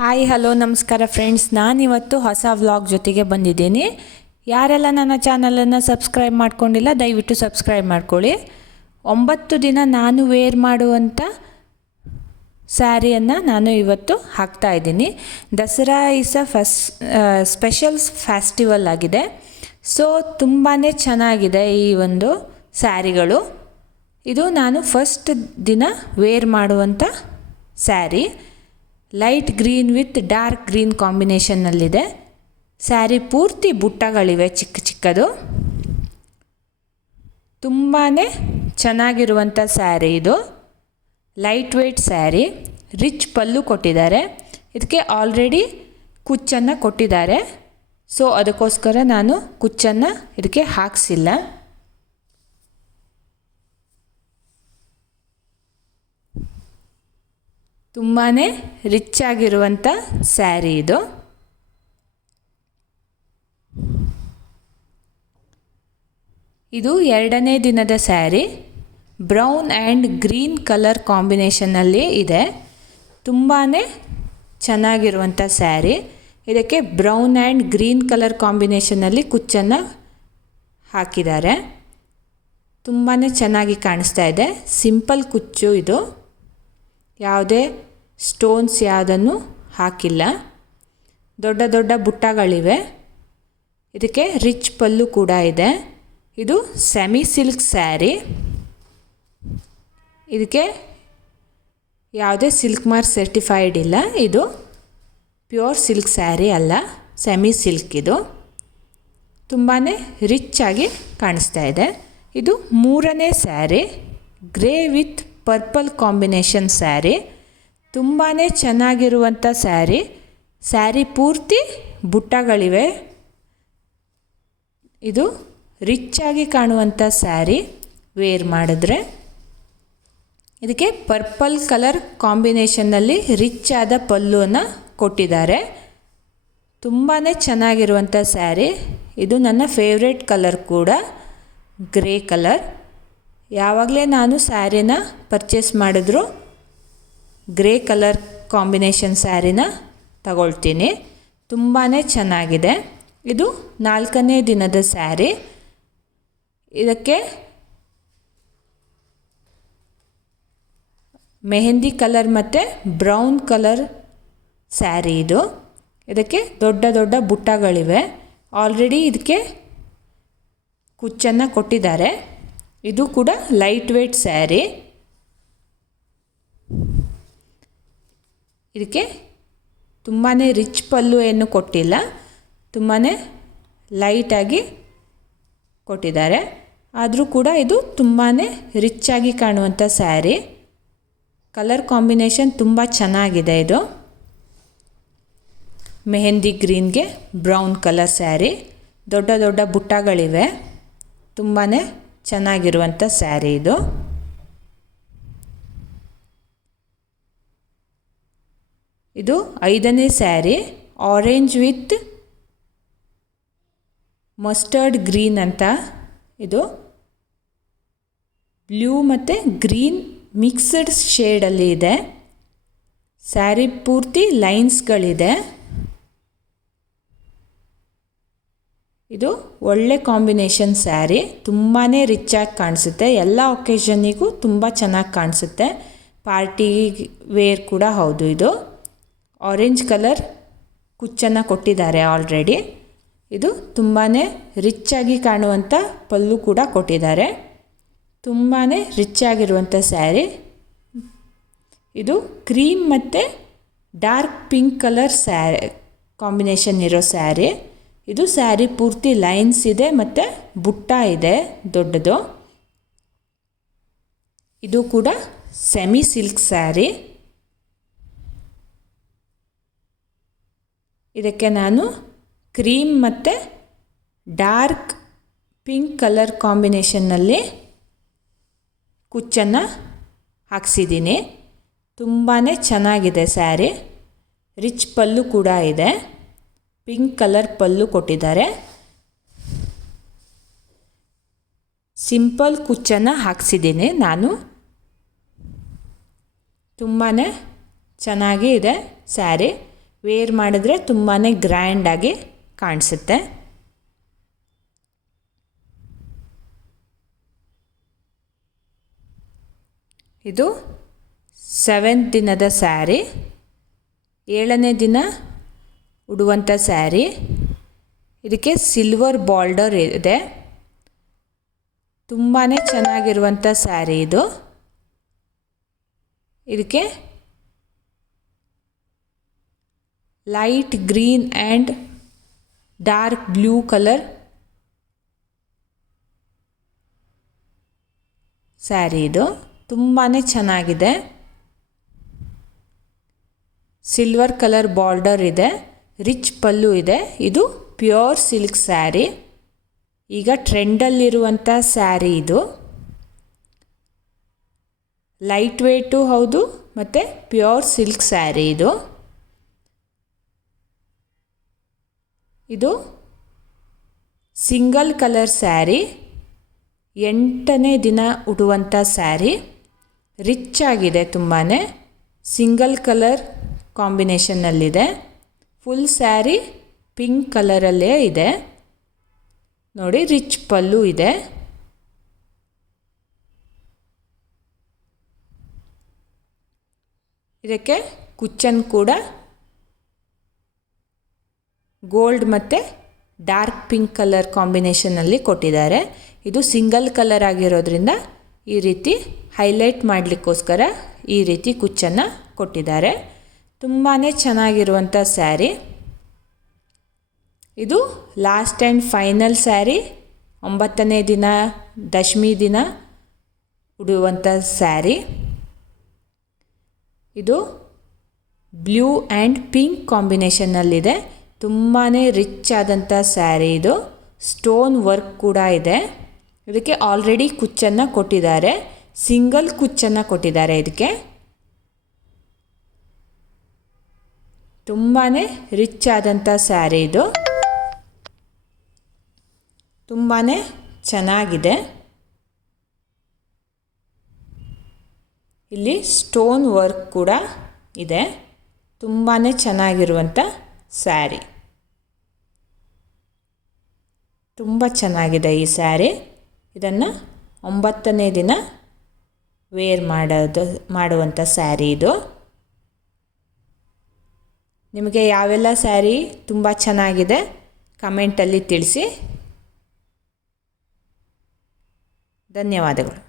Hi hello ನಮಸ್ಕಾರ friends, ನಾನಿವತ್ತು ಹೊಸ ವ್ಲಾಗ್ ಜೊತೆಗೆ ಬಂದಿದ್ದೀನಿ. ಯಾರೆಲ್ಲ ನನ್ನ ಚಾನಲನ್ನು ಸಬ್ಸ್ಕ್ರೈಬ್ ಮಾಡ್ಕೊಂಡಿಲ್ಲ ದಯವಿಟ್ಟು ಸಬ್ಸ್ಕ್ರೈಬ್ ಮಾಡ್ಕೊಳ್ಳಿ. 9 ದಿನ ನಾನು ವೇರ್ ಮಾಡುವಂಥ ಸ್ಯಾರಿಯನ್ನು ನಾನು ಇವತ್ತು ಹಾಕ್ತಾ ಇದ್ದೀನಿ. ದಸರಾ ಇಸ್ ಸ್ಪೆಷಲ್ ಫೆಸ್ಟಿವಲ್ ಆಗಿದೆ. ಸೊ ತುಂಬಾ ಚೆನ್ನಾಗಿದೆ ಈ ಒಂದು ಸ್ಯಾರಿಗಳು. ಇದು ನಾನು ಫಸ್ಟ್ ದಿನ ವೇರ್ ಮಾಡುವಂಥ sari. Light green with dark green ಕಾಂಬಿನೇಷನ್ನಲ್ಲಿದೆ. ಸ್ಯಾರಿ ಪೂರ್ತಿ ಬುಟ್ಟಗಳಿವೆ ಚಿಕ್ಕ ಚಿಕ್ಕದು. ತುಂಬಾ ಚೆನ್ನಾಗಿರುವಂಥ ಸ್ಯಾರಿ ಇದು. Lightweight sari. Rich pallu ಕೊಟ್ಟಿದ್ದಾರೆ. ಇದಕ್ಕೆ ಆಲ್ರೆಡಿ ಕುಚ್ಚನ್ನು ಕೊಟ್ಟಿದ್ದಾರೆ. ಸೊ ಅದಕ್ಕೋಸ್ಕರ ನಾನು ಕುಚ್ಚನ್ನು ಇದಕ್ಕೆ ಹಾಕಿಸಿಲ್ಲ. ತುಂಬಾ ರಿಚ್ ಆಗಿರುವಂಥ ಸ್ಯಾರಿ ಇದು. ಇದು 2ನೇ ದಿನದ sari. Brown and green colour ಕಾಂಬಿನೇಷನ್ನಲ್ಲಿ ಇದೆ. ತುಂಬಾ ಚೆನ್ನಾಗಿರುವಂಥ ಸ್ಯಾರಿ. ಇದಕ್ಕೆ ಬ್ರೌನ್ ಆ್ಯಂಡ್ ಗ್ರೀನ್ ಕಲರ್ ಕಾಂಬಿನೇಷನ್ನಲ್ಲಿ ಕುಚ್ಚನ್ನು ಹಾಕಿದ್ದಾರೆ. ತುಂಬಾ ಚೆನ್ನಾಗಿ ಕಾಣಿಸ್ತಾ ಇದೆ. ಸಿಂಪಲ್ ಕುಚ್ಚು ಇದು. ಯಾವುದೇ ಸ್ಟೋನ್ಸ್ ಯಾವುದನ್ನು ಹಾಕಿಲ್ಲ. ದೊಡ್ಡ ದೊಡ್ಡ ಬುಟ್ಟಗಳಿವೆ. ಇದಕ್ಕೆ ರಿಚ್ ಪಲ್ಲು ಕೂಡ ಇದೆ. ಇದು ಸೆಮಿ ಸಿಲ್ಕ್ ಸ್ಯಾರಿ. ಇದಕ್ಕೆ ಯಾವುದೇ ಸಿಲ್ಕ್ ಮಾರ್ಕ್ ಸರ್ಟಿಫೈಡ್ ಇಲ್ಲ. ಇದು ಪ್ಯೂರ್ ಸಿಲ್ಕ್ ಸ್ಯಾರಿ ಅಲ್ಲ, ಸೆಮಿ ಸಿಲ್ಕ್. ಇದು ತುಂಬಾ ರಿಚ್ ಆಗಿ ಕಾಣಿಸ್ತಾ ಇದೆ. ಇದು 3ನೇ sari. Grey with purple combination sari. ತುಂಬಾ ಚೆನ್ನಾಗಿರುವಂಥ ಸ್ಯಾರಿ. ಸ್ಯಾರಿ ಪೂರ್ತಿ ಬುಟ್ಟಗಳಿವೆ. ಇದು ರಿಚ್ ಆಗಿ ಕಾಣುವಂಥ ಸ್ಯಾರಿ ವೇರ್ ಮಾಡಿದ್ರೆ. ಇದಕ್ಕೆ ಪರ್ಪಲ್ ಕಲರ್ ಕಾಂಬಿನೇಷನ್ನಲ್ಲಿ ರಿಚ್ ಆದ ಪಲ್ಲುವನ್ನು ಕೊಟ್ಟಿದ್ದಾರೆ. ತುಂಬಾ ಚೆನ್ನಾಗಿರುವಂಥ ಸ್ಯಾರಿ. ಇದು ನನ್ನ ಫೇವ್ರೇಟ್ ಕಲರ್ ಕೂಡ, ಗ್ರೇ ಕಲರ್. ಯಾವಾಗಲೇ ನಾನು ಸ್ಯಾರಿನ ಪರ್ಚೇಸ್ ಮಾಡಿದ್ರು ಗ್ರೇ ಕಲರ್ ಕಾಂಬಿನೇಷನ್ ಸ್ಯಾರಿನ ತಗೊಳ್ತೀನಿ. ತುಂಬಾ ಚೆನ್ನಾಗಿದೆ. ಇದು 4ನೇ ದಿನದ ಸ್ಯಾರಿ. ಇದಕ್ಕೆ ಮೆಹಂದಿ ಕಲರ್ ಮತ್ತು ಬ್ರೌನ್ ಕಲರ್ ಸ್ಯಾರಿ ಇದು. ಇದಕ್ಕೆ ದೊಡ್ಡ ದೊಡ್ಡ ಬುಟ್ಟಗಳಿವೆ. ಆಲ್ರೆಡಿ ಇದಕ್ಕೆ ಕುಚ್ಚನ್ನು ಕೊಟ್ಟಿದ್ದಾರೆ. ಇದು ಕೂಡ ಲೈಟ್ ವೆಯ್ಟ್ ಸ್ಯಾರಿ. ಇದಕ್ಕೆ ತುಂಬಾ ರಿಚ್ ಪಲ್ಲು ಏನು ಕೊಟ್ಟಿಲ್ಲ. ತುಂಬಾ ಲೈಟಾಗಿ ಕೊಟ್ಟಿದ್ದಾರೆ. ಆದರೂ ಕೂಡ ಇದು ತುಂಬಾ ರಿಚ್ ಆಗಿ ಕಾಣುವಂಥ ಸ್ಯಾರಿ. ಕಲರ್ ಕಾಂಬಿನೇಷನ್ ತುಂಬ ಚೆನ್ನಾಗಿದೆ. ಇದು ಮೆಹಂದಿ ಗ್ರೀನ್ಗೆ ಬ್ರೌನ್ ಕಲರ್ ಸ್ಯಾರಿ. ದೊಡ್ಡ ದೊಡ್ಡ ಬುಟ್ಟಗಳಿವೆ. ತುಂಬಾ ಚೆನ್ನಾಗಿರುವಂಥ ಸ್ಯಾರಿ ಇದು. ಇದು 5ನೇ sari. Orange with mustard green ಅಂತ. ಇದು ಬ್ಲೂ ಮತ್ತು ಗ್ರೀನ್ ಮಿಕ್ಸ್ಡ್ ಶೇಡಲ್ಲಿ ಇದೆ. ಸ್ಯಾರಿ ಪೂರ್ತಿ ಲೈನ್ಸ್ಗಳಿದೆ. ಇದು ಒಳ್ಳೆ ಕಾಂಬಿನೇಷನ್ ಸ್ಯಾರಿ. ತುಂಬಾ ರಿಚ್ ಆಗಿ ಕಾಣಿಸುತ್ತೆ. ಎಲ್ಲ ಒಕೇಶನ್ನಿಗೂ ತುಂಬ ಚೆನ್ನಾಗಿ ಕಾಣಿಸುತ್ತೆ. ಪಾರ್ಟಿ ವೇರ್ ಕೂಡ ಹೌದು. ಇದು ಆರೆಂಜ್ ಕಲರ್ ಕುಚ್ಚನ್ನು ಕೊಟ್ಟಿದ್ದಾರೆ ಆಲ್ರೆಡಿ. ಇದು ತುಂಬಾ ರಿಚ್ ಆಗಿ ಕಾಣುವಂಥ ಪಲ್ಲು ಕೂಡ ಕೊಟ್ಟಿದ್ದಾರೆ. ತುಂಬಾ ರಿಚ್ ಆಗಿರುವಂಥ ಸ್ಯಾರಿ. ಇದು ಕ್ರೀಮ್ ಮತ್ತು ಡಾರ್ಕ್ ಪಿಂಕ್ ಕಲರ್ ಕಾಂಬಿನೇಷನ್ ಇರೋ ಸ್ಯಾರಿ. ಇದು ಸ್ಯಾರಿ ಪೂರ್ತಿ ಲೈನ್ಸ್ ಇದೆ ಮತ್ತು ಬುಟ್ಟ ಇದೆ ದೊಡ್ಡದು. ಇದು ಕೂಡ ಸೆಮಿ ಸಿಲ್ಕ್ ಸ್ಯಾರಿ. ಇದಕ್ಕೆ ನಾನು ಕ್ರೀಮ್ ಮತ್ತು ಡಾರ್ಕ್ ಪಿಂಕ್ ಕಲರ್ ಕಾಂಬಿನೇಷನ್ನಲ್ಲಿ ಕುಚ್ಚನ್ನು ಹಾಕ್ಸಿದ್ದೀನಿ. ತುಂಬಾ ಚೆನ್ನಾಗಿದೆ ಸ್ಯಾರಿ. ರಿಚ್ ಪಲ್ಲು ಕೂಡ ಇದೆ. ಪಿಂಕ್ ಕಲರ್ ಪಲ್ಲು ಕೊಟ್ಟಿದ್ದಾರೆ. ಸಿಂಪಲ್ ಕುಚ್ಚನ್ನು ಹಾಕ್ಸಿದ್ದೀನಿ ನಾನು. ತುಂಬಾ ಚೆನ್ನಾಗಿ ಇದೆ ಸ್ಯಾರಿ. ವೇರ್ ಮಾಡಿದ್ರೆ ತುಂಬಾ ಗ್ರ್ಯಾಂಡಾಗಿ ಕಾಣಿಸುತ್ತೆ. ಇದು 7th ದಿನದ ಸ್ಯಾರಿ, 7ನೇ ದಿನ ಉಡುವಂಥ ಸ್ಯಾರಿ. ಇದಕ್ಕೆ ಸಿಲ್ವರ್ ಬಾರ್ಡರ್ ಇದೆ. ತುಂಬಾ ಚೆನ್ನಾಗಿರುವಂಥ ಸ್ಯಾರಿ ಇದು. ಇದಕ್ಕೆ light green and dark blue colour sari ಇದು. ತುಂಬಾ ಚೆನ್ನಾಗಿದೆ. ಸಿಲ್ವರ್ ಕಲರ್ ಬಾರ್ಡರ್ ಇದೆ, ರಿಚ್ ಪಲ್ಲು ಇದೆ. ಇದು ಪ್ಯೂರ್ ಸಿಲ್ಕ್ ಸ್ಯಾರಿ. ಈಗ ಟ್ರೆಂಡಲ್ಲಿರುವಂಥ ಸ್ಯಾರಿ ಇದು. ಲೈಟ್ ವೇಟು ಹೌದು ಮತ್ತು ಪ್ಯೂರ್ ಸಿಲ್ಕ್ ಸ್ಯಾರಿ ಇದು. ಇದು ಸಿಂಗಲ್ ಕಲರ್ ಸ್ಯಾರಿ, 8ನೇ ದಿನ ಉಡುವಂಥ ಸ್ಯಾರಿ. ರಿಚ್ ಆಗಿದೆ ತುಂಬಾ. ಸಿಂಗಲ್ ಕಲರ್ ಕಾಂಬಿನೇಷನ್ನಲ್ಲಿದೆ. ಫುಲ್ ಸ್ಯಾರಿ ಪಿಂಕ್ ಕಲರಲ್ಲೇ ಇದೆ ನೋಡಿ. ರಿಚ್ ಪಲ್ಲು ಇದೆ. ಇದಕ್ಕೆ ಕುಚ್ಚನ್ ಕೂಡ ಗೋಲ್ಡ್ ಮತ್ತು ಡಾರ್ಕ್ ಪಿಂಕ್ ಕಲರ್ ಕಾಂಬಿನೇಷನಲ್ಲಿ ಕೊಟ್ಟಿದ್ದಾರೆ. ಇದು ಸಿಂಗಲ್ ಕಲರ್ ಆಗಿರೋದ್ರಿಂದ ಈ ರೀತಿ ಹೈಲೈಟ್ ಮಾಡಲಿಕ್ಕೋಸ್ಕರ ಈ ರೀತಿ ಕುಚ್ಚನ್ನು ಕೊಟ್ಟಿದ್ದಾರೆ. ತುಂಬಾ ಚೆನ್ನಾಗಿರುವಂಥ ಸ್ಯಾರಿ ಇದು. ಲಾಸ್ಟ್ ಆ್ಯಂಡ್ ಫೈನಲ್ ಸ್ಯಾರಿ, 9ನೇ ದಿನ ದಶಮಿ ದಿನ ಉಡುವಂಥ ಸ್ಯಾರಿ. ಇದು ಬ್ಲೂ ಆ್ಯಂಡ್ ಪಿಂಕ್ ಕಾಂಬಿನೇಷನ್ನಲ್ಲಿದೆ. ತುಂಬಾ ರಿಚ್ ಆದಂಥ ಸ್ಯಾರಿ ಇದು. ಸ್ಟೋನ್ ವರ್ಕ್ ಕೂಡ ಇದೆ. ಇದಕ್ಕೆ ಆಲ್ರೆಡಿ ಕುಚ್ಚನ್ನು ಕೊಟ್ಟಿದ್ದಾರೆ, ಸಿಂಗಲ್ ಕುಚ್ಚನ್ನು ಕೊಟ್ಟಿದ್ದಾರೆ ಇದಕ್ಕೆ. ತುಂಬಾ ರಿಚ್ ಆದಂಥ ಸ್ಯಾರಿ ಇದು. ತುಂಬಾ ಚೆನ್ನಾಗಿದೆ. ಇಲ್ಲಿ ಸ್ಟೋನ್ ವರ್ಕ್ ಕೂಡ ಇದೆ. ತುಂಬಾ ಚೆನ್ನಾಗಿರುವಂಥ ಸ್ಯಾರಿ. ತುಂಬ ಚೆನ್ನಾಗಿದೆ ಈ ಸ್ಯಾರಿ. ಇದನ್ನು 9ನೇ ದಿನ ವೇರ್ ಮಾಡುವಂಥ ಸ್ಯಾರಿ ಇದು. ನಿಮಗೆ ಯಾವೆಲ್ಲ ಸ್ಯಾರಿ ತುಂಬ ಚೆನ್ನಾಗಿದೆ ಕಮೆಂಟಲ್ಲಿ ತಿಳಿಸಿ. ಧನ್ಯವಾದಗಳು.